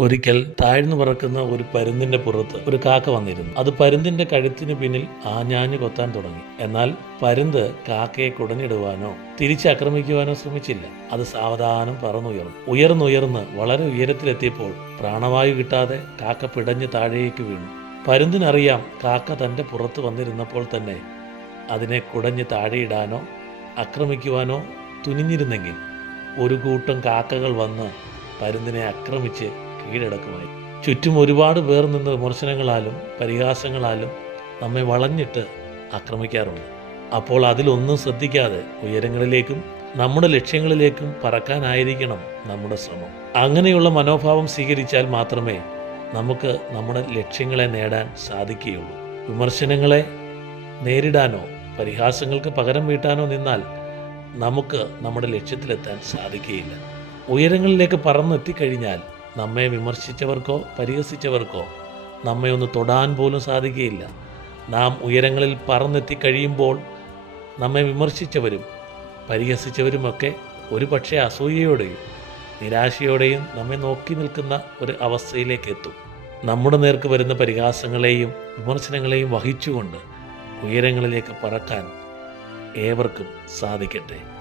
ഒരിക്കൽ താഴ്ന്നു പറക്കുന്ന ഒരു പരുന്തിന്റെ പുറത്ത് ഒരു കാക്ക വന്നിരുന്നു. അത് പരുന്തിന്റെ കഴുത്തിന് പിന്നിൽ ആഞ്ഞാഞ്ഞു കൊത്താൻ തുടങ്ങി. എന്നാൽ പരുന്ത് കാക്കയെ കുടഞ്ഞിടുവാനോ തിരിച്ചാക്രമിക്കുവാനോ ശ്രമിച്ചില്ല. അത് സാവധാനം ഉയർന്നുയർന്ന് വളരെ ഉയരത്തിലെത്തിയപ്പോൾ പ്രാണവായു കിട്ടാതെ കാക്ക പിടഞ്ഞ് താഴേക്ക് വീണു. പരുന്തിനറിയാം, കാക്ക തന്റെ പുറത്ത് വന്നിരുന്നപ്പോൾ തന്നെ അതിനെ കുടഞ്ഞ് താഴെയിടാനോ ആക്രമിക്കുവാനോ തുനിഞ്ഞിരുന്നെങ്കിൽ ഒരു കൂട്ടം കാക്കകൾ വന്ന് പരുന്തിനെ ആക്രമിച്ച് കീഴടക്കുമായി. ചുറ്റും ഒരുപാട് പേർ നിന്ന് വിമർശനങ്ങളാലും പരിഹാസങ്ങളാലും നമ്മെ വളഞ്ഞിട്ട് ആക്രമിക്കാറുണ്ട്. അപ്പോൾ അതിലൊന്നും ശ്രദ്ധിക്കാതെ ഉയരങ്ങളിലേക്കും നമ്മുടെ ലക്ഷ്യങ്ങളിലേക്കും പറക്കാനായിരിക്കണം നമ്മുടെ ശ്രമം. അങ്ങനെയുള്ള മനോഭാവം സ്വീകരിച്ചാൽ മാത്രമേ നമുക്ക് നമ്മുടെ ലക്ഷ്യങ്ങളെ നേടാൻ സാധിക്കുകയുള്ളൂ. വിമർശനങ്ങളെ നേരിടാനോ പരിഹാസങ്ങൾക്ക് പകരം വീട്ടാനോ നിന്നാൽ നമുക്ക് നമ്മുടെ ലക്ഷ്യത്തിലെത്താൻ സാധിക്കുകയില്ല. ഉയരങ്ങളിലേക്ക് പറന്നെത്തിക്കഴിഞ്ഞാൽ നമ്മെ വിമർശിച്ചവർക്കോ പരിഹസിച്ചവർക്കോ നമ്മെ ഒന്ന് തൊടാൻ പോലും സാധിക്കുകയില്ല. നാം ഉയരങ്ങളിൽ പറന്നെത്തിക്കഴിയുമ്പോൾ നമ്മെ വിമർശിച്ചവരും പരിഹസിച്ചവരുമൊക്കെ ഒരു പക്ഷേ അസൂയയോടെയും നിരാശയോടെയും നമ്മെ നോക്കി നിൽക്കുന്ന ഒരു അവസ്ഥയിലേക്ക് എത്തും. നമ്മുടെ നേർക്ക് വരുന്ന പരിഹാസങ്ങളെയും വിമർശനങ്ങളെയും വഹിച്ചുകൊണ്ട് ഉയരങ്ങളിലേക്ക് പറക്കാൻ ഏവർക്കും സാധിക്കട്ടെ.